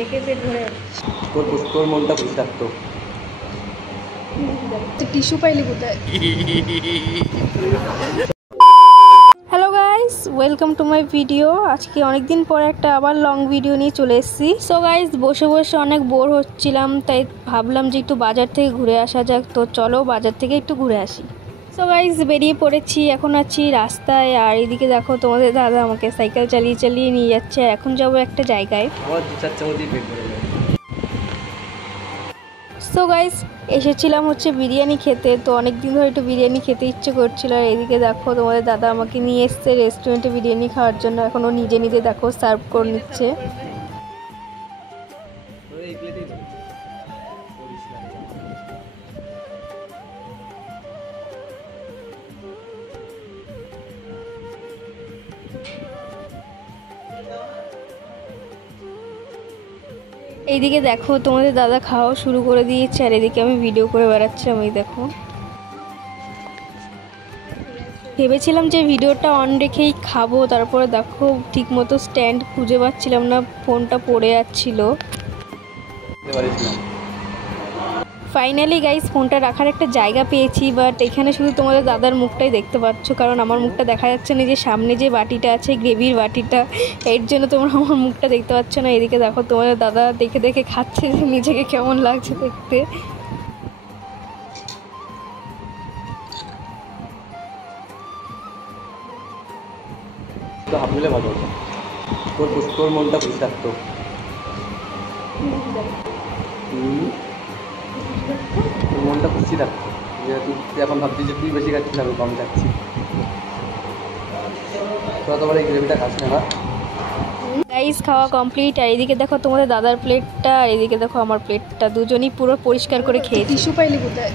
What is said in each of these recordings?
দেখে পেট ভরে তোর মনটা খুশি থাকতো। টিস্যু পাইলি কোথায়? Hello guys, welcome to my video. আজকে অনেকদিন পরে একটা আবার লং ভিডিও নিয়ে চলে এসেছি। সো গাইস, বসে বসে অনেক বোর হচ্ছিলাম, তাই ভাবলাম যে একটু বাজার থেকে ঘুরে আসা যাক। তো চলো বাজার থেকে একটু ঘুরে আসি। সো গাইস, বেরিয়ে পড়েছি, এখন আছি রাস্তায়। আর এদিকে দেখো তোমাদের দাদা আমাকে সাইকেল চালিয়ে চালিয়ে নিয়ে যাচ্ছে। এখন যাবো একটা জায়গায়। সো গাইস, এসেছিলাম হচ্ছে বিরিয়ানি খেতে। তো অনেক দিন ধরে একটু বিরিয়ানি খেতে ইচ্ছে করছিল। আর এদিকে দেখো তোমাদের দাদা আমাকে নিয়ে এসছে রেস্টুরেন্টে বিরিয়ানি খাওয়ার জন্য। এখন ও নিজে নিজে দেখো সার্ভ করে নিচ্ছে। এইদিকে দেখো তোমাদের দাদা খাওয়া শুরু করে দিয়েছে, আর এদিকে আমি ভিডিও করে বেড়াচ্ছিলাম। এই দেখো, ভেবেছিলাম যে ভিডিওটা অন রেখেই খাবো, তারপরে দেখো ঠিক মতো স্ট্যান্ড খুঁজে পাচ্ছিলাম না, ফোনটা পড়ে যাচ্ছিল। ফাইনালি গাইস, ফোনটা রাখার একটা জায়গা পেয়েছি। বাট এখানে শুধু তোমাদের দাদার মুখটাই দেখতে পাচ্ছ, কারণ আমার মুখটা দেখা যাচ্ছে না। যে সামনে যে বাটিটা আছে, গ্রেভির বাটিটা, এর জন্য তোমরা আমার মুখটা দেখতে পাচ্ছ না। এদিকে দেখো তোমাদের দাদা দেখে দেখে খাচ্ছে যে নিজেকে কেমন লাগছে দেখতে। ভাবলে ভালো হতো, তোর মনটা খুশি থাকতো। তোর মনটা খুশি থাকতো যে তুই এখন ভাবছিস যে তুই বেশি খাচ্ছিস, আমি কম খাচ্ছি। তোরা তোমার এই গ্রেভিটা খাস না। রাইস খাওয়া কমপ্লিট। আর এদিকে দেখো তোমাদের দাদার প্লেটটা, আর এদিকে দেখো আমার প্লেটটা। দুজনেই পুরো পরিষ্কার করে খেয়ে। টিস্যু পাইলি কোথায়?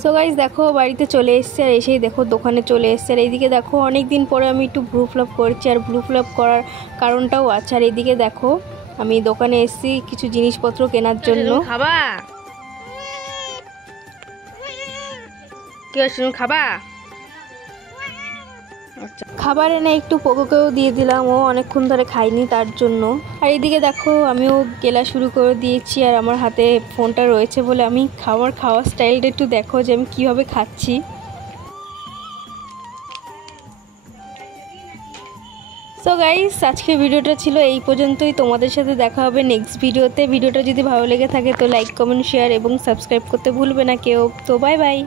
সো গাইস, দেখো বাড়িতে চলে এসছে। আর এসেই দেখো দোকানে চলে এসছে। আর এইদিকে দেখো অনেক দিন পরে আমি একটু ব্লু ফ্লপ করছি। আর ব্লু ফ্লপ করার কারণটাও আছে। আর এইদিকে দেখো আমি দোকানে এসেছি কিছু জিনিসপত্র কেনার জন্য। খাবা কি হচ্ছে? খাবা? আচ্ছা, খাবার এনে একটু পোকোকেও দিয়ে দিলাম, ও অনেকক্ষণ ধরে খাইনি তার জন্য। আর এইদিকে দেখো আমিও গেলা শুরু করে দিয়েছি। আর আমার হাতে ফোনটা রয়েছে বলে আমি খাওয়ার স্টাইলটা একটু দেখো যে আমি কীভাবে খাচ্ছি। সো গাইস, আজকের ভিডিওটা ছিল এই পর্যন্তই। তোমাদের সাথে দেখা হবে নেক্সট ভিডিওতে। ভিডিওটা যদি ভালো লেগে থাকে তো লাইক, কমেন্ট, শেয়ার এবং সাবস্ক্রাইব করতে ভুলবে না কেউ। তো বাই বাই।